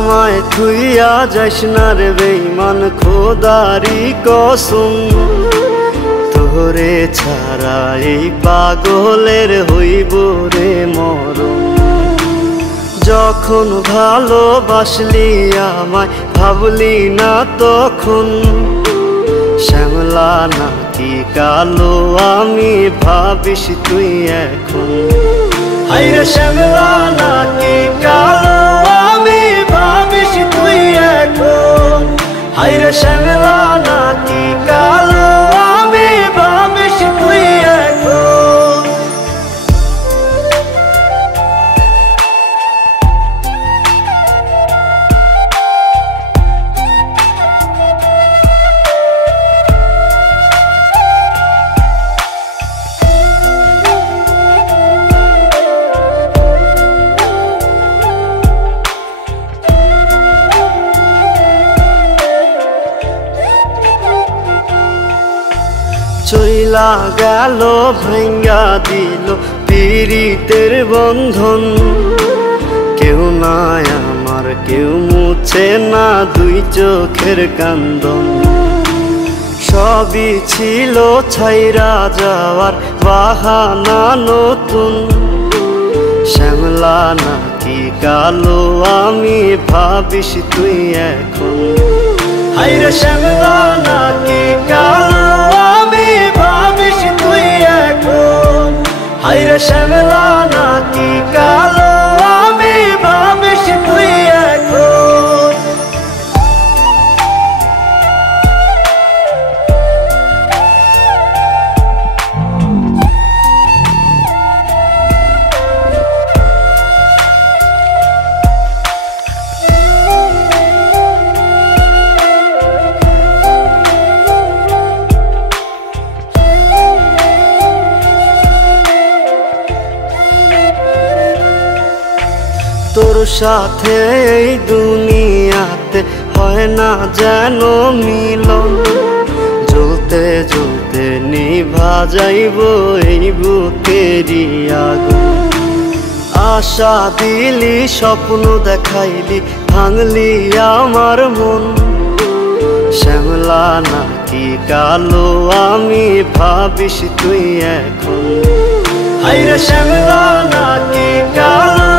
আমায় থুইয়া যাস না রে বেঈমান, খোদারি কসম তোরে ছাড়া এই পাগলের হইব রে মরণ। যখন ভালোবাসলি আমায় ভাবলি না তখন, শ্যামলা নাকি কালো আমি ভাবিস তুই এখন। হায়রে শ্যামলা নাকি কালো আমি ভাবিস তুই এখন। হায়রে শ্যামলা নাকি কালো আমি ভাবিস তুই এখন। চইলা গেল ভাঙ্গা দিল পীড়িতের বন্ধন, কেউ নাই আমার কেউ মুছে না দুই চোখের কান্দন। সবই ছিল ছাইরা যাওয়ার বাহানা নতুন, শ্যামলা নাকি কালো আমি ভাবিস তুই এখন। হায়রে শ্যামলা নাকি কালো আমি ভাবিস তুই এখন। হায়রে শ্যামলা নাকি কালো আমি ভাবিস তুই এখন। তোর সাথে এই দুনিয়াতে হয় না যেন মিলন, জ্বলতে জ্বলতে নিভা যাইব এই বুকেরই আগুন। আশা দিলি স্বপ্ন দেখাইলি ভাঙলি আমার মন, শ্যামলা নাকি কালো আমি ভাবিস তুই এখন। হায়রে শ্যামলা নাকি কালো